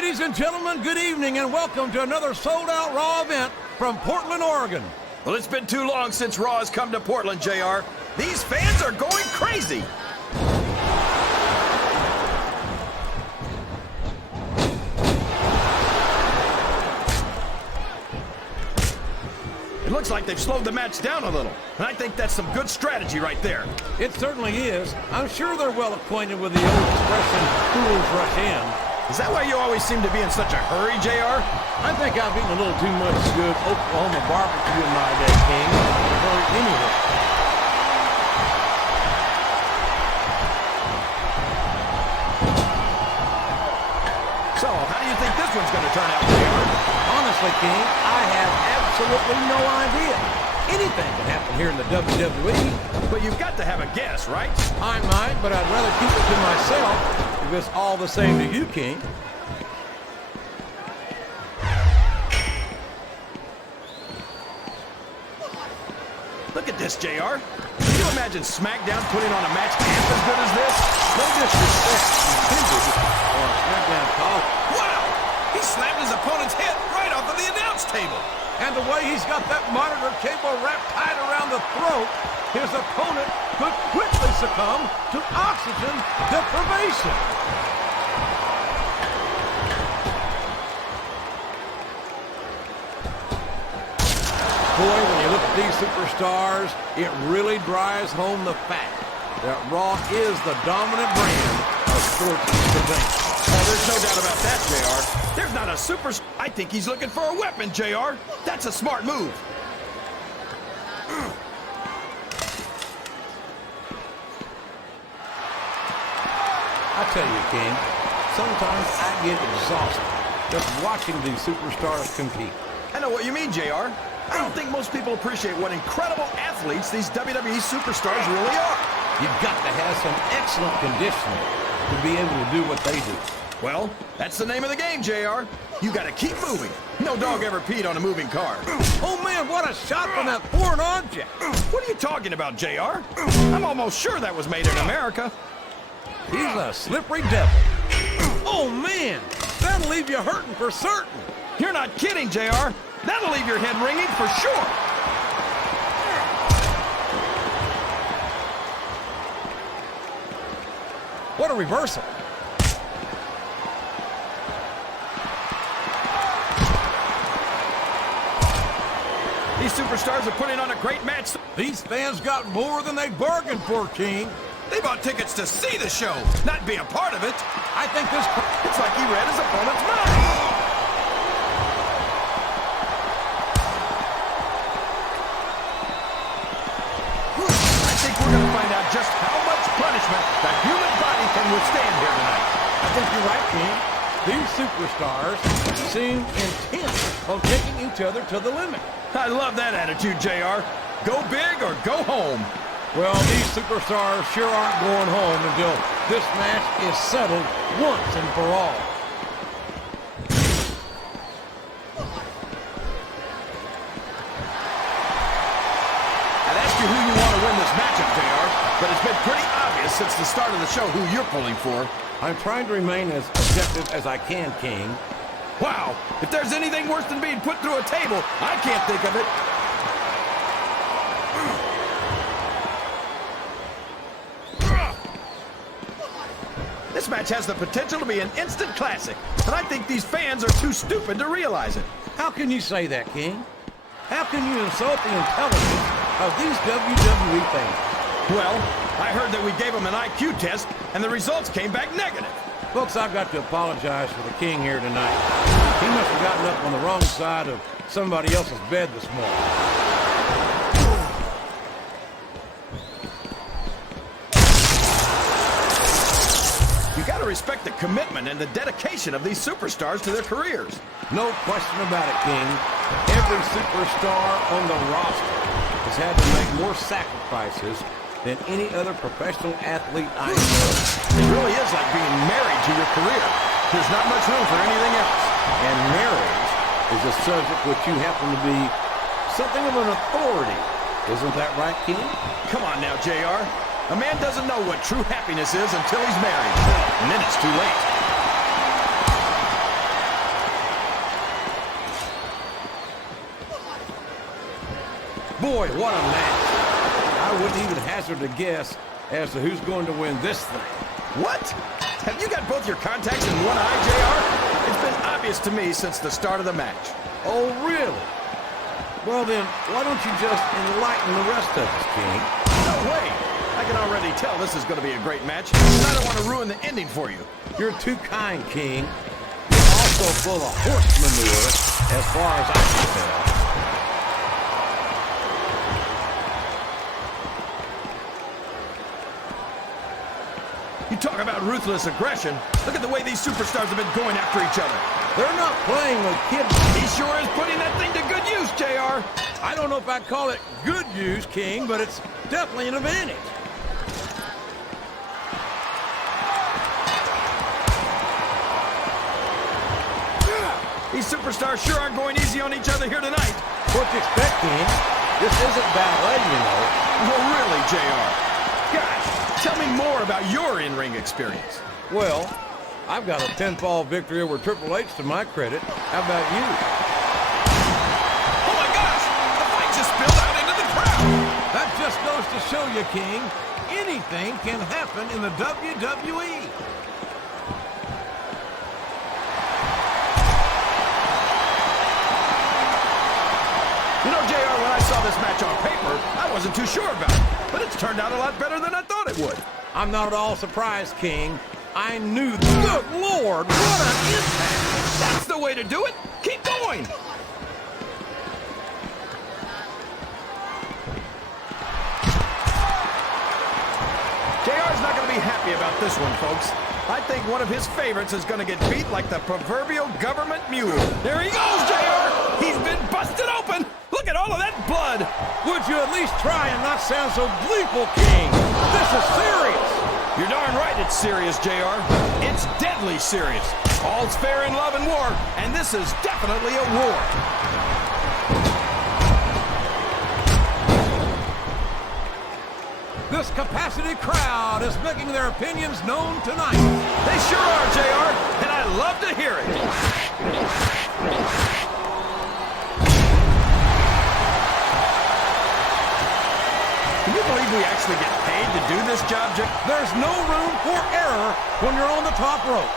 Ladies and gentlemen, good evening and welcome to another sold-out Raw event from Portland, Oregon. Well, it's been too long since Raw has come to Portland, JR. These fans are going crazy. It looks like they've slowed the match down a little, and I think that's some good strategy right there. It certainly is. I'm sure they're well acquainted with the old expression, fools rush in. Is that why you always seem to be in such a hurry, JR? I think I've eaten a little too much good Oklahoma barbecue in my day, King. I'm hurry anyway. So, how do you think this one's going to turn out, JR? Honestly, King, I have absolutely no idea. Anything can happen here in the WWE. But you've got to have a guess, right? I might, but I'd rather keep it to myself. If it's all the same to you, King. Look at this, JR. Can you imagine SmackDown putting on a match half as good as this? No disrespect intended or a SmackDown call. Wow! He slammed his opponent's head right off of the announce table. And the way he's got that monitor cable wrapped tight around the throat, his opponent could quickly succumb to oxygen deprivation. Boy, when you look at these superstars, it really drives home the fact that Raw is the dominant brand of sports entertainment. Oh, there's no doubt about that, JR. There's not a superstar. I think he's looking for a weapon, JR. That's a smart move. I tell you, King, sometimes I get exhausted just watching these superstars compete. I know what you mean, JR. I don't think most people appreciate what incredible athletes these WWE superstars really are. You've got to have some excellent conditioning to be able to do what they do. Well, that's the name of the game, JR. You got to keep moving. No dog ever peed on a moving car. Oh, man, what a shot from that foreign object. What are you talking about, JR? I'm almost sure that was made in America. He's a slippery devil. Oh, man, that'll leave you hurting for certain. You're not kidding, JR. That'll leave your head ringing for sure. What a reversal. These superstars are putting on a great match. These fans got more than they bargained for, King. They bought tickets to see the show, not be a part of it. I think this... It's like he read his opponent's mind. I think we're going to find out just how much punishment the human body can withstand here tonight. I think you're right, King. These superstars seem intent on taking each other to the limit. I love that attitude, JR. Go big or go home. Well, these superstars sure aren't going home until this match is settled once and for all. I'd ask you who you want to win this matchup, JR, but it's been pretty obvious since the start of the show who you're pulling for. I'm trying to remain as objective as I can, King. Wow, if there's anything worse than being put through a table, I can't think of it. This match has the potential to be an instant classic, and I think these fans are too stupid to realize it. How can you say that, King? How can you insult the intelligence of these WWE fans? Well, I heard that we gave them an IQ test, and the results came back negative. Folks, I've got to apologize for the King here tonight. He must have gotten up on the wrong side of somebody else's bed this morning. You got to respect the commitment and the dedication of these superstars to their careers. No question about it, King. Every superstar on the roster has had to make more sacrifices than any other professional athlete I know. It really is like being married to your career. There's not much room for anything else. And marriage is a subject which you happen to be something of an authority. Isn't that right, King? Come on now, JR. A man doesn't know what true happiness is until he's married. And then it's too late. Boy, what a match. I wouldn't even hazard a guess as to who's going to win this thing. What? Have you got both your contacts in one eye, JR? It's been obvious to me since the start of the match. Oh, really? Well then, why don't you just enlighten the rest of us, King? No way! I can already tell this is going to be a great match, and I don't want to ruin the ending for you. You're too kind, King. You're also full of horse manure, as far as I can tell. You talk about ruthless aggression. Look at the way these superstars have been going after each other. They're not playing with kids. He sure is putting that thing to good use, JR. I don't know if I'd call it good use, King, but it's definitely an advantage. These superstars sure aren't going easy on each other here tonight. What you expect, King? This isn't ballet, you know. Well, really, JR. Gosh, tell me more about your in-ring experience. Well, I've got a 10-fall victory over Triple H to my credit. How about you? Oh my gosh! The fight just spilled out into the crowd! That just goes to show you, King, anything can happen in the WWE. You know, JR, when I saw this match on paper, I wasn't too sure about it. But it's turned out a lot better than I thought it would. I'm not at all surprised, King. I knew, good Lord, what an impact! That's the way to do it! Keep going! JR's not going to be happy about this one, folks. I think one of his favorites is going to get beat like the proverbial government mule. There he goes, JR! He's been busted open! Look at all of that blood! Would you at least try and not sound so gleeful, King? This is serious! You're darn right it's serious, JR. It's deadly serious. All's fair in love and war, and this is definitely a war. This capacity crowd is making their opinions known tonight. They sure are, JR, and I love to hear it. Can you believe we actually get paid to do this job, JR? There's no room for error when you're on the top rope.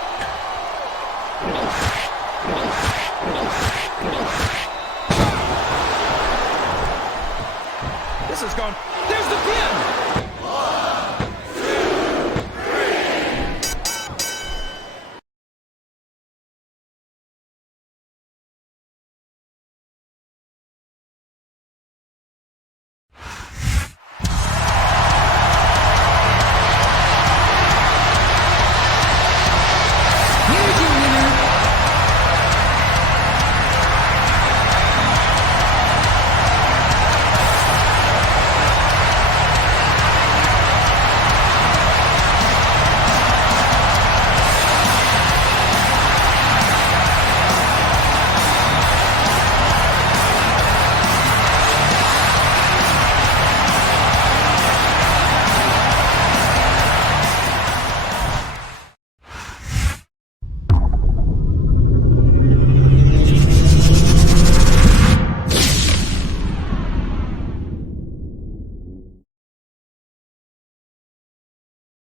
This is gone. There's the pin!